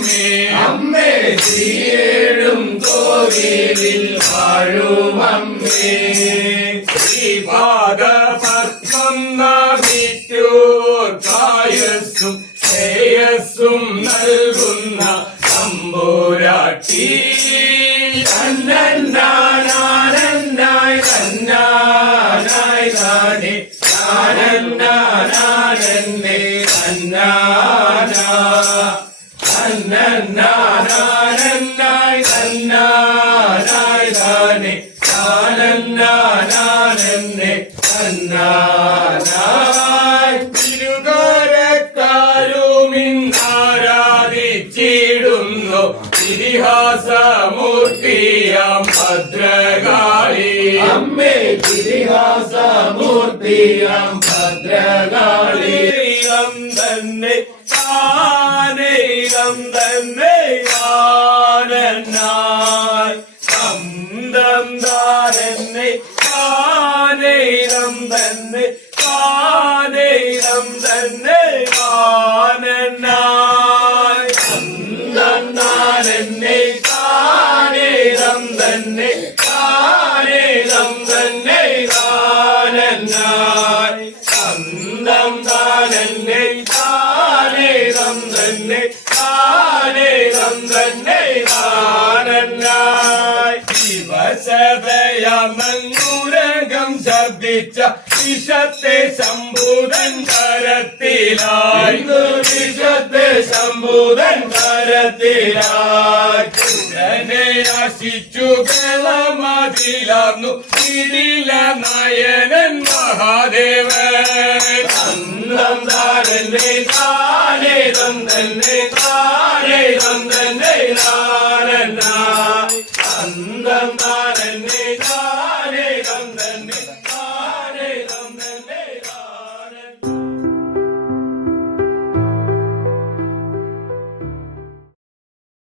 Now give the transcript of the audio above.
അമ്മേ അമ്മേ ശ്രീയേഴും കോവിലിൽ വാഴും അമ്മേ ശ്രീപാദപത്മം നമിറ്റോർക്കായസ്സും ശ്രേയസ്സും നൽകുന്ന തമ്പുരാട്ടി തന്നന്നാനാനന്നായി തന്നാനായി താനേ നാനന്നാനാനന്നേ തന്നാനാ തന്നന്നാനാനന്നായി തന്നാനായി താനേ നാനന്നാനാനന്നേ തന്നാനായി തിരുകരക്കാരുമിന്നാരാധിച്ചിടുന്നു ഇതിഹാസമൂർത്തിയാം ഭദ്രകാളി അമ്മേ ഇതിഹാസമൂർത്തിയാം ഭദ്രകാളി തന്നെ താനേകം തന്നെ ആനന്നായി അന്തം താനെന്നെ താനേകം തന്നെ താനേകം തന്നെ ആനന്നായി അന്തം താനെന്നെ താനേകം തന്നെ താനേകം തന്നെ ആനന്നായി അന്തം താനെന്നെ താനേകം തന്നെ താനേകം തന്നെ ആനന്നായി ദിവസഭയമങ്ങുരകം ശബ്ദിച്ച വിഷത്തെ ശംഭൂതൻ കരത്തിലായി വിഷത്തെ ശംഭൂതൻ കരത്തിലായി ഉടനെ ആശിച്ചു കളമതിലാർന്നു ഇതില നയനൻ മഹാദേവൻ അന്തം താരന്റെ താനേതം തന്നെ താനേതം തന്നെ താനന്നായി അന്തം